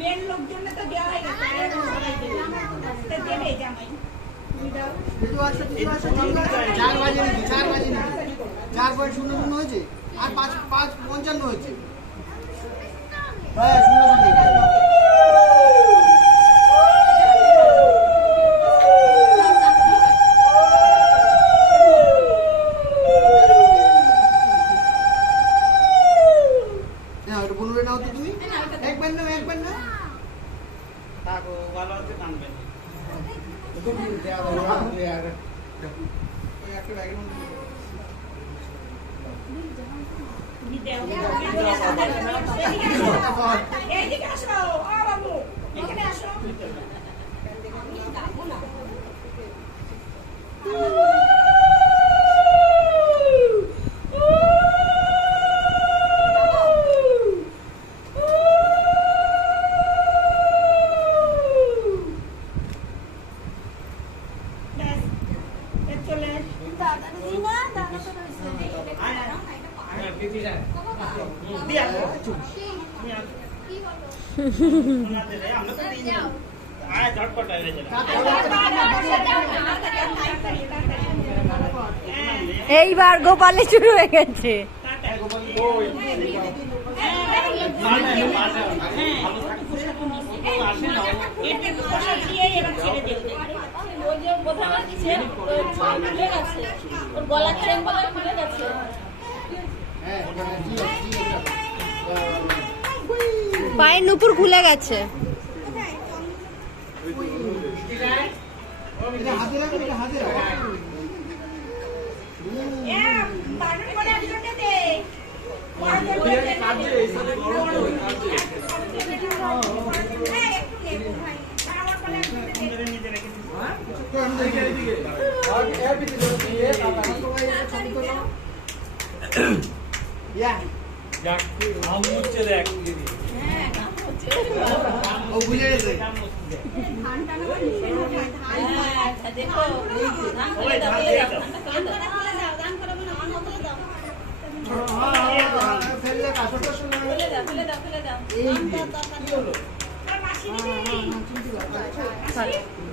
Main লোকজন তো দেওয়া হয়ে গেছে, দেবে জামাই 4.00 হয়েছে আর 5.55 হয়েছে। বলবে নাও তো তুমি একবার না তাকো ভালো আছে টানবেন এইদিকে আসো বাবু, এখানে আসো। এইবার গোপালে শুরু হয়ে গেছে। পায়ের নুপুর খুলে গেছে।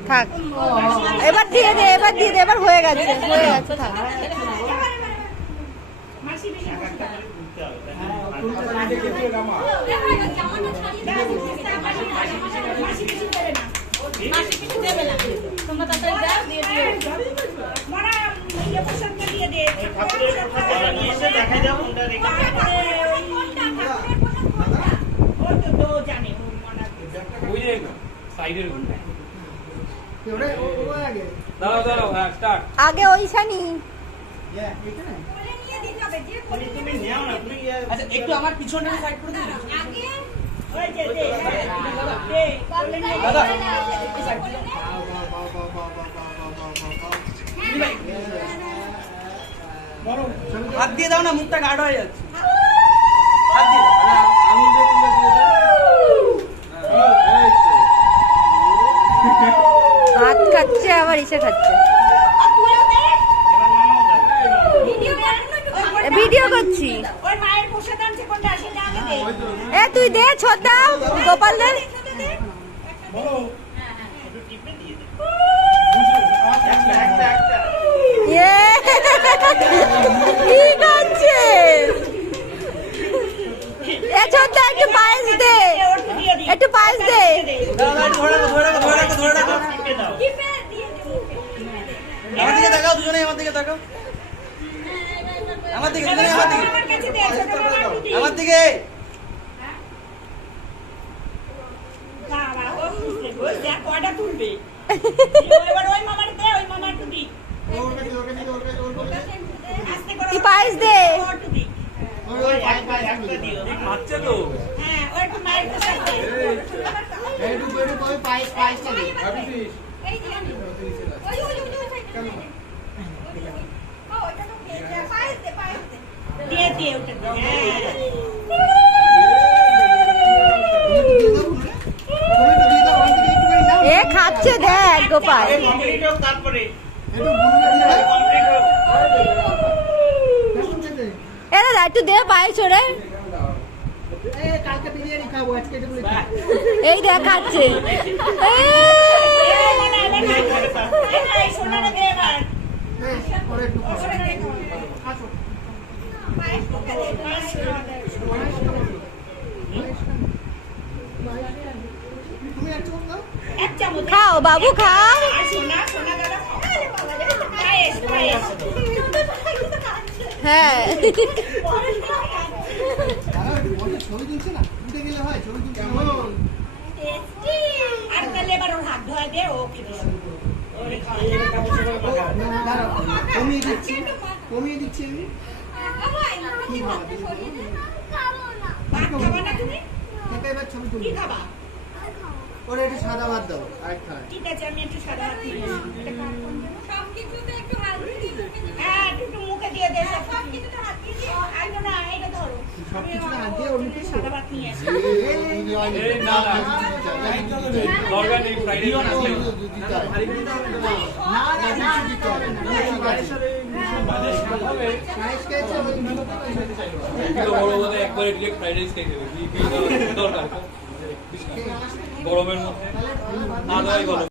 থাক এবার দিয়ে দে, এবার হয়ে গেছে থাক। আগে ওইখানি একটু আমার পিছনে সাইড করে দিন। হাত দিয়ে দাও না, মুখটা গাঢ় হয়ে যাচ্ছে। হাত দিয়ে হাত খাচ্ছে আবার ইসে খাচ্ছে। ভিডিও করছি। এ তুই দে ছোটা গোপাল দে। কি করছে এ ছোটা? একটু পায়েস দে, একটু পায়েস দে। আমার দিকে তাকাও, দুজনে আমার দিকে তাকাও। আমার দিকে, আমার দিকে। তুই পায়েস দে। দিয়ে ওটা খাচ্ছে দেখ গোপাল। কমপ্লিট হোক তারপরে একটু বুনুকে দিয়ে দাও। কমপ্লিট হোক। কেমন খেতে? এ দাদা একটু দে পায়ে চড়ে। এই কালকে বিরিয়ানি খাবো, আজকে এটা বলে খাই। এই দেখ খাচ্ছে। সোনাটা দে এবার হ্যাঁ, পরে একটু খাবো। সোনাটা রেখো। আসো পায়েস কোথায় দে পায়েস খাওয়া দেয়। তুমি এক চামচ দাও। এক চামচ খাও বাবু খাও। আর সোনা সোনা দাদা আরে বাবা রে পায়েস পায়েস হ্যাঁ দাঁড়াও, একটু বসে ছবি তুলছে না? উঠে গেলে হয়, ছবি তুলছে না। আর তাহলে এবার ওর হাত ধোয়া দে ও খেতে যাবে। দাঁড়াও, কমিয়ে দিচ্ছি, কমিয়ে দিচ্ছি আমি। কি খাবা তুমি বলো? ভাত খাবা না তুমি খেতে এবার ছবি কি তুলবো। খাবা ওরে একটু সাদা ভাত দাও, আর খায়। ঠিক আছে আমি একটু সাদা ভাত নিয়ে আসি। হ্যাঁ একটু মুখে দিয়ে দে সব কিছুতে হাত দিয়ে দে আইনো না এটা ধরো সব কিছুতে হাত দিয়ে ওর মুখে দাও। সাদা ভাত নিয়ে আসি দরকার নেই ফ্রাইডে না, না, কিছু দিতে হবে না। রাইস খেয়েছে, ওই বড় বড় একবারে ডিরেক্ট ফ্রাইড রাইস খেয়ে দেবে কি দরকার গরমের মধ্যে না দেওয়াই ভালো।